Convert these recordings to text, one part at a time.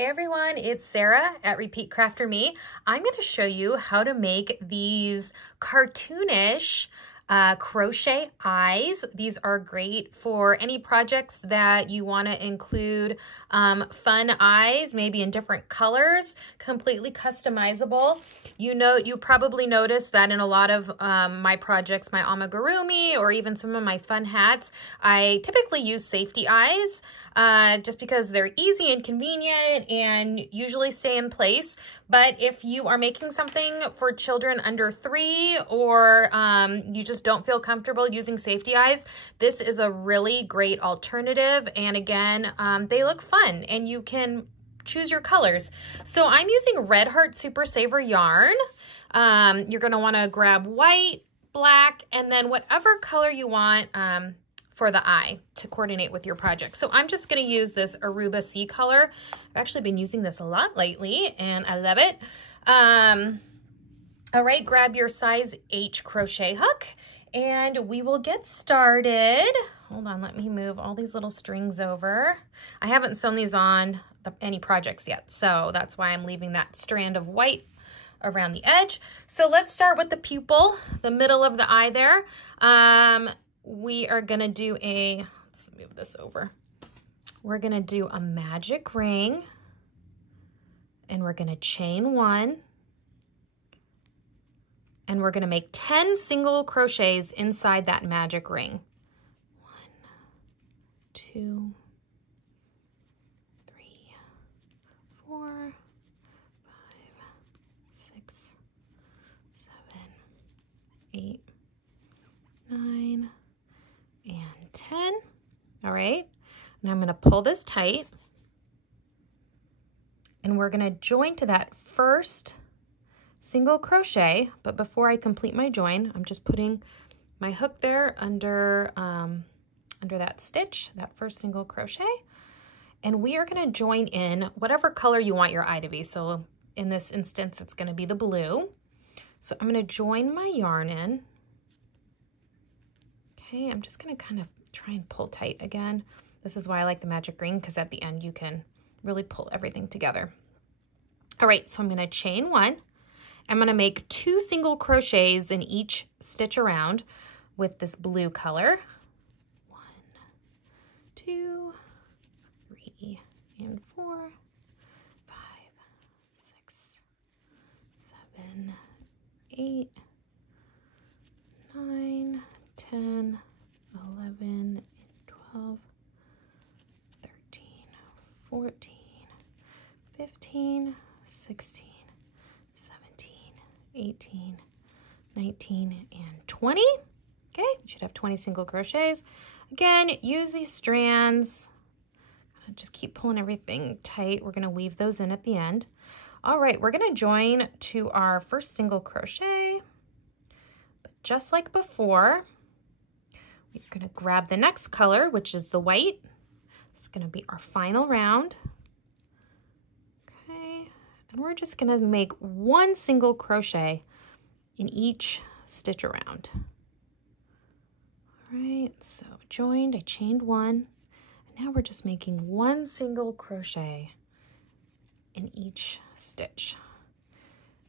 Hey everyone, it's Sarah at Repeat Crafter Me. I'm going to show you how to make these cartoonish crochet eyes. These are great for any projects that you want to include fun eyes, maybe in different colors, completely customizable. You probably noticed that in a lot of my projects, my amigurumi, or even some of my fun hats, I typically use safety eyes just because they're easy and convenient and usually stay in place. But if you are making something for children under 3 or you just don't feel comfortable using safety eyes, this is a really great alternative. And again, they look fun and you can choose your colors. So I'm using Red Heart Super Saver yarn. You're going to want to grab white, black, and then whatever color you want for the eye to coordinate with your project. So I'm just going to use this Aruba Sea color. I've actually been using this a lot lately and I love it. All right, grab your size H crochet hook and we will get started. Hold on, let me move all these little strings over. I haven't sewn these on any projects yet, so that's why I'm leaving that strand of white around the edge. So let's start with the pupil, the middle of the eye there. We are gonna do let's move this over. We're gonna do a magic ring and we're gonna chain 1 and we're gonna make 10 single crochets inside that magic ring. 1, 2, 3, 4, 5, 6, 7, 8, 9, and 10. All right, now I'm going to pull this tight and we're going to join to that first single crochet. But before I complete my join, I'm just putting my hook there under that stitch, that first single crochet, and we are going to join in whatever color you want your eye to be. So in this instance, it's going to be the blue. So I'm going to join my yarn in. Okay, I'm just going to kind of try and pull tight again. This is why I like the magic ring, because at the end you can really pull everything together. All right, so I'm going to chain 1. I'm going to make 2 single crochets in each stitch around with this blue color. 1, 2, 3, and 4, 5, 6, 7, 8, 9, 10, 11, 12, 13, 14, 15, 16, 17, 18, 19, and 20. Okay, you should have 20 single crochets. Again, use these strands. Just keep pulling everything tight. We're going to weave those in at the end. All right, we're going to join to our first single crochet. But just like before, we're going to grab the next color, which is the white. It's going to be our final round. Okay, and we're just going to make 1 single crochet in each stitch around. All right, so joined, I chained 1, and now we're just making 1 single crochet in each stitch,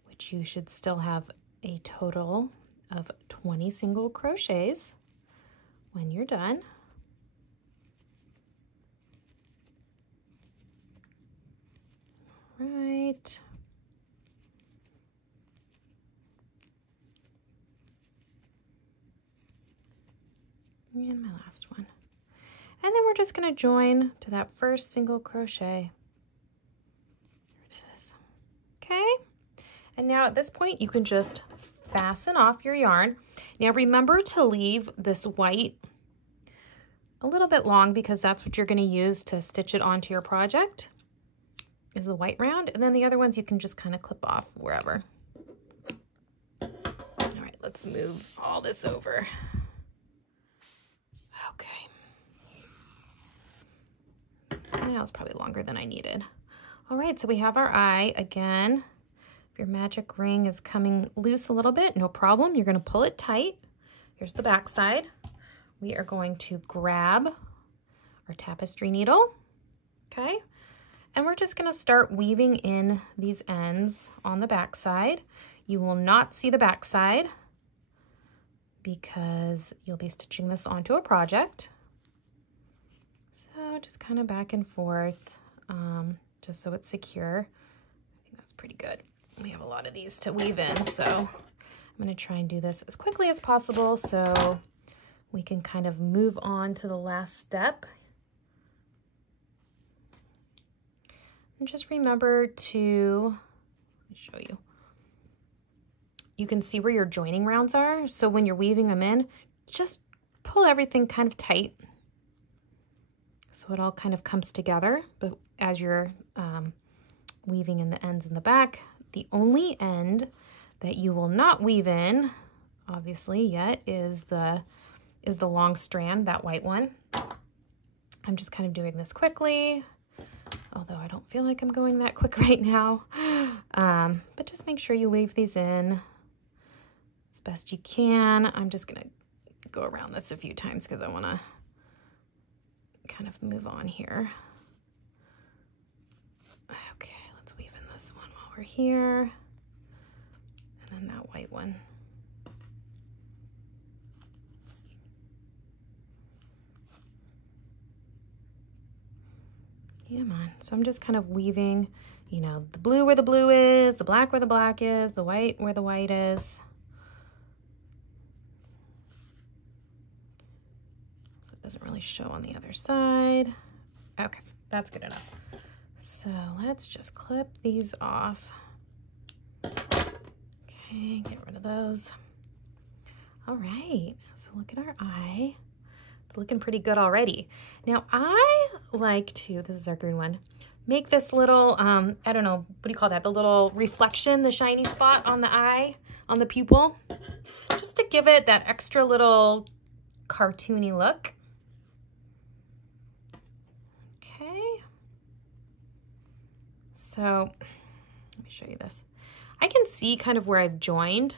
which you should still have a total of 20 single crochets when you're done. All right. And my last one. And then we're just going to join to that first single crochet. There it is. Okay. And now at this point, you can just fasten off your yarn. Now remember to leave this white a little bit long, because that's what you're going to use to stitch it onto your project, is the white round. And then the other ones you can just kind of clip off wherever. All right, let's move all this over. Okay. That was probably longer than I needed. All right, so we have our eye again. If your magic ring is coming loose a little bit, no problem. You're going to pull it tight. Here's the back side. We are going to grab our tapestry needle, okay? And we're just gonna start weaving in these ends on the back side. You will not see the back side because you'll be stitching this onto a project. So just kind of back and forth, just so it's secure. I think that's pretty good. We have a lot of these to weave in, so I'm gonna try and do this as quickly as possible so we can kind of move on to the last step. And just remember to, let me show you. You can see where your joining rounds are. So when you're weaving them in, just pull everything kind of tight so it all kind of comes together. But as you're weaving in the ends in the back, the only end that you will not weave in, obviously yet, is the long strand, that white one. I'm just kind of doing this quickly, although I don't feel like I'm going that quick right now. But just make sure you weave these in as best you can. I'm just gonna go around this a few times because I wanna kind of move on here. Okay, let's weave in this one while we're here. And then that white one. Come on. So I'm just kind of weaving, you know, the blue where the blue is, the black where the black is, the white where the white is. So it doesn't really show on the other side. Okay, that's good enough. So let's just clip these off. Okay, get rid of those. All right, so look at our eye. It's looking pretty good already. Now I like to, this is our green one, make this little, I don't know, what do you call that? The little reflection, the shiny spot on the eye, on the pupil, just to give it that extra little cartoony look. Okay. So let me show you this. I can see kind of where I've joined.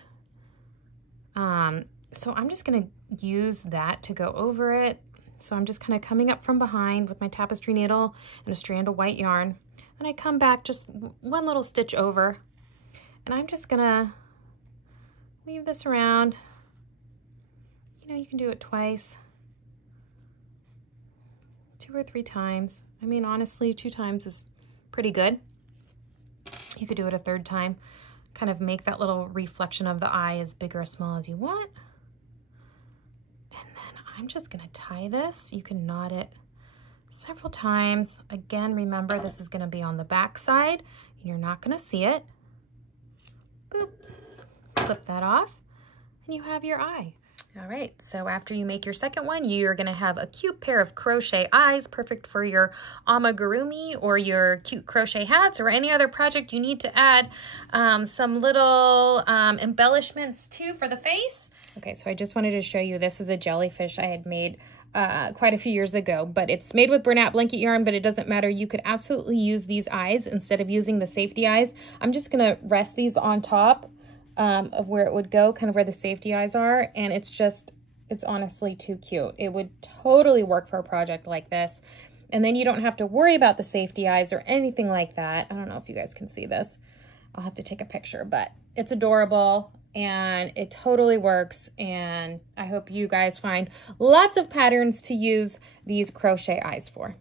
So I'm just gonna use that to go over it. So I'm just kind of coming up from behind with my tapestry needle and a strand of white yarn. And I come back just one little stitch over. And I'm just gonna weave this around. You know, you can do it twice, 2 or 3 times. I mean, honestly, 2 times is pretty good. You could do it a 3rd time. Kind of make that little reflection of the eye as big or as small as you want. And then I'm just gonna tie this. You can knot it several times. Again, remember this is gonna be on the back side. You're not gonna see it. Boop, clip that off, and you have your eye. All right, so after you make your second one, you're gonna have a cute pair of crochet eyes, perfect for your amigurumi or your cute crochet hats or any other project you need to add some little embellishments to for the face. Okay, so I just wanted to show you, this is a jellyfish I had made quite a few years ago, but it's made with Bernat blanket yarn, but it doesn't matter. You could absolutely use these eyes instead of using the safety eyes. I'm just gonna rest these on top of where it would go, kind of where the safety eyes are, and it's honestly too cute. It would totally work for a project like this, and then you don't have to worry about the safety eyes or anything like that. I don't know if you guys can see this. I'll have to take a picture, but it's adorable and it totally works, and I hope you guys find lots of patterns to use these crochet eyes for.